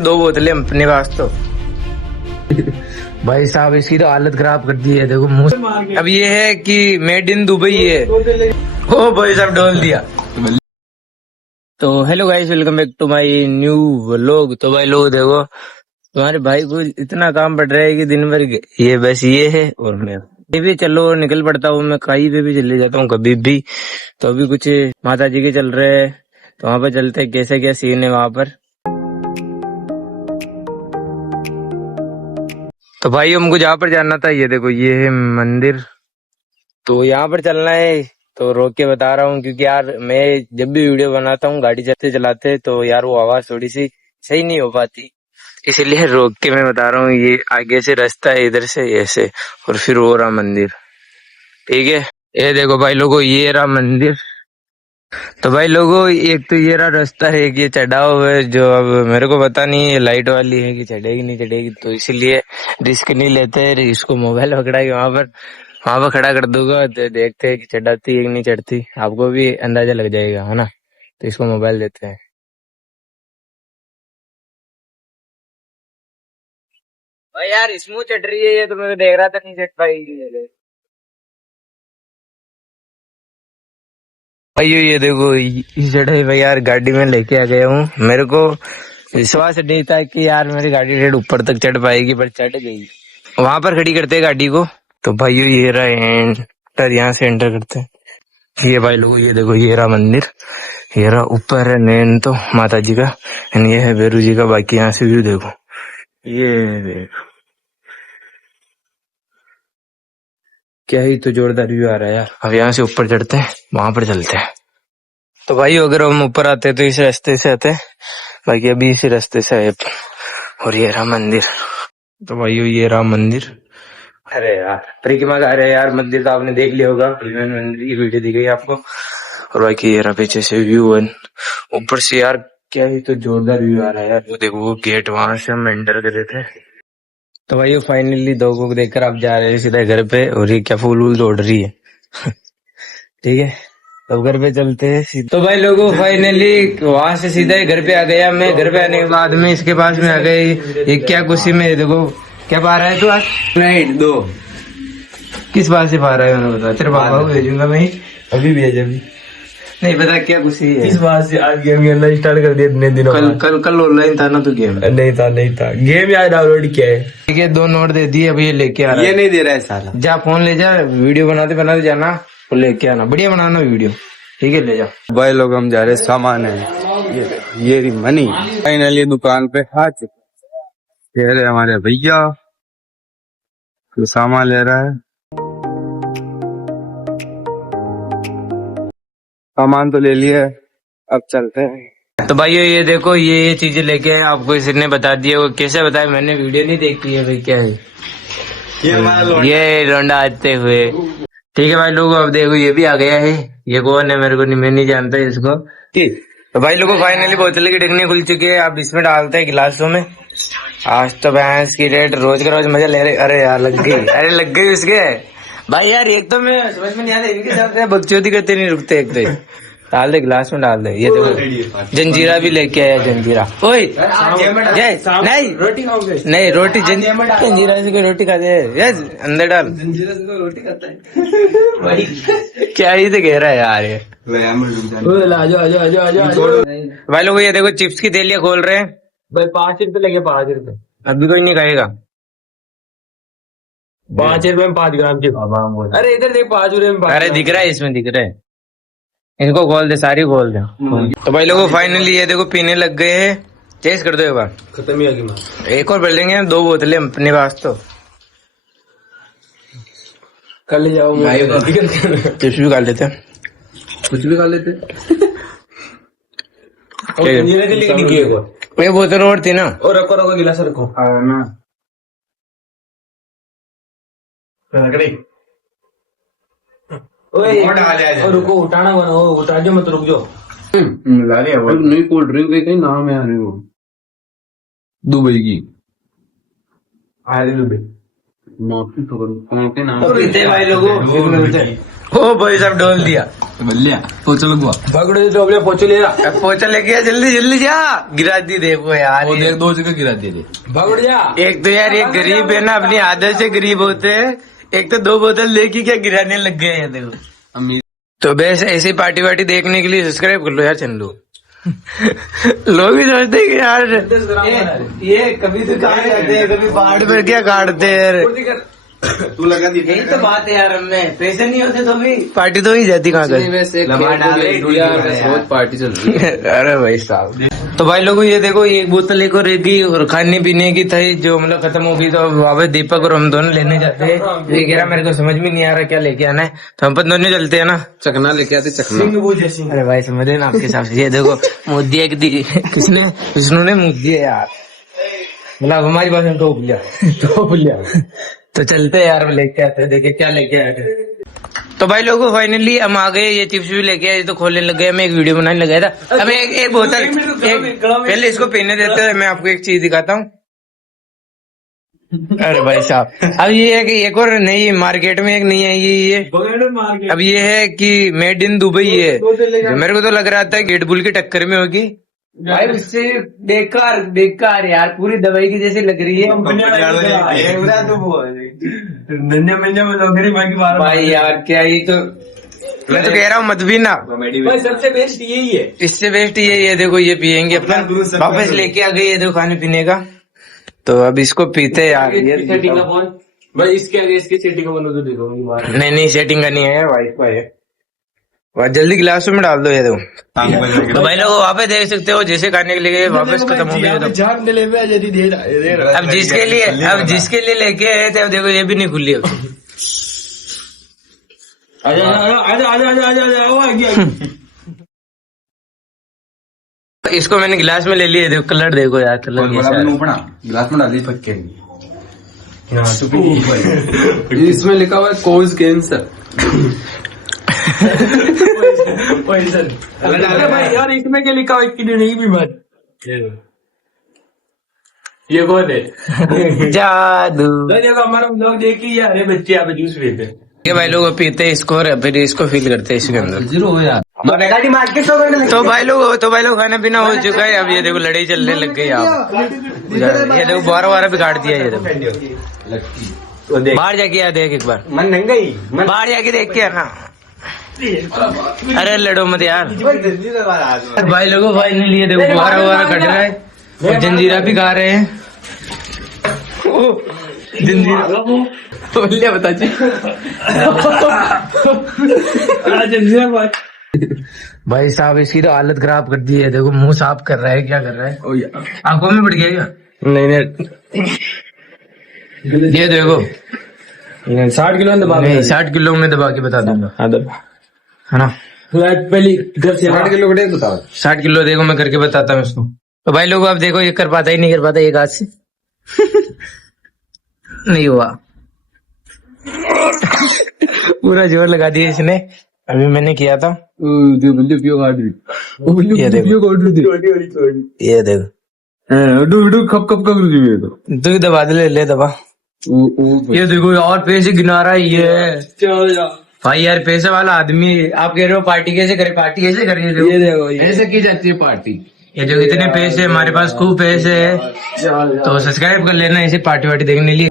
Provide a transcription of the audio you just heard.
दो बोतलें अपने पास तो। भाई साहब इसकी तो हालत खराब कर दी है, देखो मुंह। अब ये है कि मेड इन दुबई है। ओ भाई साहब डोल दिया। तो hello guys, welcome back to my new vlog. तो भाई लोग देखो, तुम्हारे भाई को इतना काम पड़ रहा है कि दिन भर ये बस ये है और मैं भी चलो निकल पड़ता हूँ। मैं कहीं पे भी चले जाता हूँ कभी भी। तो अभी कुछ माता जी के चल रहे हैं, तो वहां पर चलते हैं कैसे क्या सीन है वहां पर। तो भाई हमको जहाँ पर जाना था, ये देखो ये है मंदिर। तो यहाँ पर चलना है, तो रोक के बता रहा हूँ क्योंकि यार मैं जब भी वीडियो बनाता हूँ गाड़ी चलते चलाते, तो यार वो आवाज थोड़ी सी सही नहीं हो पाती, इसलिए रोक के मैं बता रहा हूँ। ये आगे से रास्ता है, इधर से ऐसे, और फिर वो रहा मंदिर। ठीक है, ये देखो भाई लोगों, ये रहा मंदिर। तो भाई लोगों, एक तो ये रहा रास्ता है, एक ये चढ़ाव है, जो अब मेरे को पता नहीं है लाइट वाली है कि चढ़ेगी नहीं चढ़ेगी, तो इसीलिए रिस्क नहीं लेते। इसको मोबाइल पकड़ा के वहां पर खड़ा कर दूंगा, तो देखते हैं कि चढ़ाती है कि नहीं चढ़ती, आपको भी अंदाजा लग जाएगा, है ना। तो इसको मोबाइल देते हैं। भाई यार स्मूथ चढ़ रही है ये, तो मैं तो देख रहा था नहीं चढ़ पाएगी। भाई ये देखो, इस चढ़ाई भाई यार गाड़ी में लेके आ गया हूँ। मेरे को विश्वास नहीं था कि यार मेरी गाड़ी रेड ऊपर तक चढ़ पाएगी, पर चढ़ गई। वहां पर खड़ी करते हैं गाड़ी को। तो भाई ये रहा एंटर, यहाँ से एंटर करते हैं। ये भाई लोग, ये देखो ये रहा मंदिर। ये रहा ऊपर है नैन तो माता जी का, एंड ये है भैरू जी का। बाकी यहाँ से व्यू देखो, ये देखो क्या ही तो जोरदार व्यू आ रहा है यार। अब यहाँ से ऊपर चढ़ते हैं, वहां पर चलते हैं। तो भाई अगर हम ऊपर आते तो इस रास्ते से आते, बाकी अभी इसी रास्ते से आए। और ये रहा मंदिर। तो भाई ये रहा मंदिर। अरे यार परिक्रमा कर रहे हैं यार, मंदिर तो आपने देख लिया होगा, मंदिर की वीडियो दी गई आपको। और बाकी ये रहा पीछे से व्यू, ऊपर से यार क्या ही तो जोरदार व्यू आ रहा है यार। वो देखो वो गेट, वहां से हम एंटर कर रहे थे। तो भाई फाइनली दो को देखकर आप जा रहे हैं सीधा घर पे, और ये क्या फूल वूल तोड़ रही है। ठीक है, तो घर पे चलते हैं। तो भाई लोगों फाइनली वहां से सीधा ही घर पे आ गया मैं। घर पे आने के बाद में इसके पास में आ गई। ये क्या खुशी में, देखो क्या पा रहा है तू आज? नहीं दो। किस बात से पा रहा है मैंने बता, तेरे पापा को भेजूंगा मैं ही। अभी भेज अभी नहीं पता क्या खुशी है। किस बात से आज गेम खेलना स्टार्ट कर दिया इतने दिनों कल कल कल ऑनलाइन था ना तू गेम? नहीं था गेम यार डाउनलोड किया है। ठीक है, 2 नोट दे दिए, अब ये लेके आ रहा है। ये नहीं दे रहा है साला। जा फोन ले जा, वीडियो बनाते बनाते जाना, और लेके आना, बढ़िया बनाना वीडियो। ठीक है, ले जा। भाई लोग हम जा रहे सामान है, ये रही मनी। फाइनली दुकान पे आ चुके। ये रहे हमारे भैया, तो सामान ले रहा है। सामान तो ले लिया है, अब चलते हैं। तो भाई ये देखो, ये चीजें लेके आए, आपको इसने बता दिया। वो कैसे बताया, मैंने वीडियो नहीं देखी है भाई। क्या है ये लोंडा आते हुए। ठीक है भाई लोगों, अब देखो ये भी आ गया है। ये कौन है मेरे को नहीं, मैं नहीं जानता इसको। तो भाई लोगों फाइनली बोतल की ढकनी खुल चुकी है, अब इसमें डालते हैं गिलासों में। आज तो भैंस की रेट रोज का रोज मजा ले रहे। अरे यार लग गई, अरे लग गई उसके। भाई यार एक तो मैं समझ में नहीं आता, इनके साथ बकचोदी करते नहीं रुकते। एक तो डाल दे गिलास में, डाल दे। ये देखो जंजीरा भी लेके आया, जंजीरा। ओए नहीं रोटी खाओगे? नहीं रोटी जंजीरा से कोई रोटी खाते हैं? यस अंदर डाल, जंजीरा से कोई रोटी खाता है? क्या ही तो कह रहा है यार ये। भाई लोग ये देखो चिप्स की थैलियां खोल रहे हैं भाई। 5 रुपए लगे, 5 रुपए। अभी कोई नहीं खाएगा। 5 रुपए में 5 ग्राम की। अरे इधर देख, 5 रुपए में। अरे दिख रहा है, इसमें दिख रहा है। इनको खोल दे, सारी खोल दे। तो भाई लोगों फाइनली ये देखो पीने लग गए हैं। चेस कर दो एक बार, खत्म ही होगी। एक और भर लेंगे, 2 बोतलें अपने पास तो। कर ले जाओ, चिप्स भी खा लेते, कुछ भी खा लेते। एक बोतल और थी ना। और रखो गिलास रखो ना। रुको उठाना बना, उठा के मत रुक जाओ। नहीं कोल्ड ड्रिंक कहीं नाम है यार, वो दुबई की दुबई भाई लोगों। ओ भाई साहब डोल दिया। बल्लिया पोछा लगवा पकड़ो तो अपने पोछो ले पोछा लेके आ, जल्दी जल्दी जा। गिरा दी देखो यार, वो देख 2 जगह गिरा दिए थे। पकड़ जा। एक तो यार ये गरीब है ना, अपनी आदत से गरीब होते हैं। एक तो 2 बोतल लेके क्या गिराने लग गए हैं देखो। अम्मी तो बस ऐसी पार्टी वार्टी देखने के लिए सब्सक्राइब कर लो यार चैनल। लोग भी सोचते हैं कि यार ये कभी दुकान जाते हैं, कभी पहाड़ पर क्या काटते हैं। तू लगा दी यही तो बात है यार, हमें पैसे नहीं होते तो भी पार्टी तो ही जाती कहाँ कर। बहुत पार्टी चल रही है। अरे भाई साहब, तो भाई लोगों ये देखो, एक बोतल एक और रह गई और खाने पीने की थी जो मतलब खत्म हो गई। तो अब वापस दीपक और हम दोनों लेने जाते हैं। ये कह रहा मेरे को समझ में नहीं आ रहा क्या लेके आना है, तो हम अपन दोनों चलते हैं ना। चखना लेके आते चखना। अरे भाई समझ ना आपके हिसाब से। ये देखो मुद्दी एक दी किसने, विष्णु ने मुद्दी है यार, मतलब हमारी बात में टोप लिया। तो चलते हैं यार, लेके आते हैं, देखे क्या लेके आए थे। तो भाई लोगों फाइनली हम आ गए, ये चिप्स भी लेके आए, तो खोलने लग गए। मैं एक वीडियो बनाने लगा था। अब एक बोतल पहले इसको पीने देते हैं, मैं आपको एक चीज दिखाता हूँ। अरे भाई साहब, अब ये है कि एक और नई मार्केट में एक नहीं आई है ये। अब ये है कि मेड इन दुबई है, जो मेरे को तो लग रहा था गेटबुल की टक्कर में होगी भाई। उससे बेकार यार, पूरी दवाई की जैसी लग रही है भाई यार। क्या ही तो मैं तो कह रहा हूँ मत भी ना भाई, सबसे बेस्ट यही है, इससे बेस्ट यही है। देखो ये पियेंगे अपन, वापस लेके आ गई है देखो खाने पीने का। तो अब इसको पीते हैं यार। ये सेटिंग का फोन भाई, इसके आगे इसकी सेटिंग का फोन तो देखो। नहीं सेटिंग का नहीं है, वाइफ का है। वह जल्दी गिलास में डाल दो ये देखो। तो भाई लोग वहाँ पे देख सकते हो, जैसे खाने के लिए वापस खत्म हो गया। अब जिसके लिए लेके आए थे, अब देखो ये भी नहीं खुली अब। इसको मैंने गिलास में ले लिया, देखो कलर देखो यार, कलर गिलास में डाली फटके। इसमें लिखा हुआ है कोज कैंसर। भाई यार इसमें क्या लिखा हुआ कि नहीं बीमारी। ये कौन है? जादू। हमारा लोग देखिए यार, बच्चे यहाँ पे जूस पीते हैं भाई लोग, पीते हैं इसको और फिर इसको फील करते हैं इसके अंदर। जीरो यार। तो भाई लोग खाना पीना हो चुका है। अब ये देखो लड़ाई चलने लग गई आप। ये देखो 12 भी काट दिया। ये देखो बाहर जाके आ देख एक बार, मन नहीं गई, बाहर जाके देख के आना। अरे लड़ो मत यार। भाई लोगों फाइनली ये देखो 12 कट रहा है और जंजीरा भी खा रहे हैं। जंजीरा बोलिए बता भाई साहब, इसकी तो हालत खराब कर दी है। देखो मुंह साफ कर रहा है, क्या कर रहा है, आंखों में बढ़ गया क्या? नहीं ये देखो 60 किलो दबा, 60 किलो में दबा के बता दूंगा है ना। पहले घर से 60 किलो कटे बताओ। 60 किलो देखो मैं करके बताता हूँ इसको। तो भाई लोग आप देखो, ये कर पाता ही नहीं कर पाता एक हाथ से। नहीं हुआ, पूरा जोर लगा दिया इसने। अभी मैंने किया था। ये देखो खप तू ही दबा दे, ले दबा। ये देखो और पैसे गिना रहा है ये भाई यार, पैसे वाला आदमी। आप कह रहे हो पार्टी कैसे करे, पार्टी कैसे करे? ये देखो ऐसे की जाती है पार्टी। ये जो इतने पैसे हमारे पास, खूब पैसे है, तो सब्सक्राइब कर लेना इसे पार्टी वार्टी देखने के लिए।